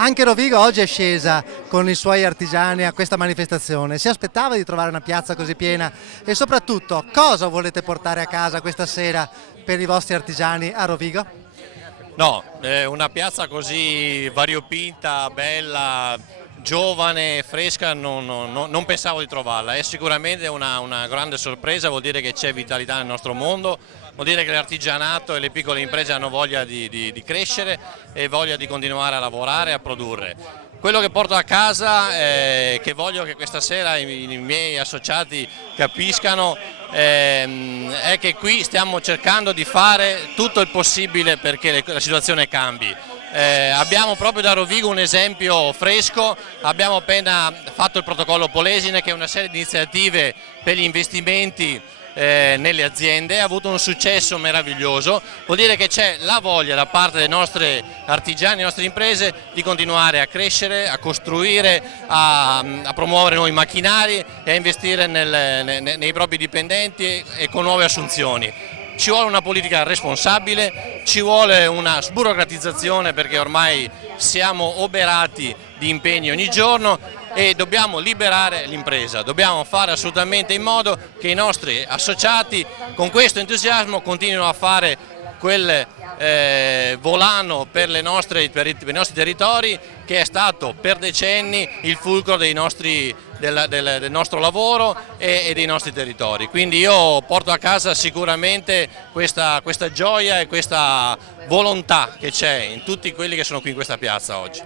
Anche Rovigo oggi è scesa con i suoi artigiani a questa manifestazione. Si aspettava di trovare una piazza così piena e soprattutto cosa volete portare a casa questa sera per i vostri artigiani a Rovigo? No, una piazza così variopinta, bella, giovane, fresca, non pensavo di trovarla. È sicuramente una grande sorpresa, vuol dire che c'è vitalità nel nostro mondo, vuol dire che l'artigianato e le piccole imprese hanno voglia di crescere e voglia di continuare a lavorare e a produrre. Quello che porto a casa, che voglio che questa sera i miei associati capiscano, è che qui stiamo cercando di fare tutto il possibile perché la situazione cambi. Abbiamo proprio da Rovigo un esempio fresco, abbiamo appena fatto il protocollo Polesine, che è una serie di iniziative per gli investimenti nelle aziende, ha avuto un successo meraviglioso, vuol dire che c'è la voglia da parte dei nostri artigiani, delle nostre imprese di continuare a crescere, a costruire, a promuovere nuovi macchinari e a investire nei propri dipendenti e con nuove assunzioni. Ci vuole una politica responsabile, ci vuole una sburocratizzazione perché ormai siamo oberati di impegni ogni giorno e dobbiamo liberare l'impresa, dobbiamo fare assolutamente in modo che i nostri associati con questo entusiasmo continuino a fare quel volano per i nostri territori che è stato per decenni il fulcro del nostro lavoro e dei nostri territori. Quindi io porto a casa sicuramente questa gioia e questa volontà che c'è in tutti quelli che sono qui in questa piazza oggi.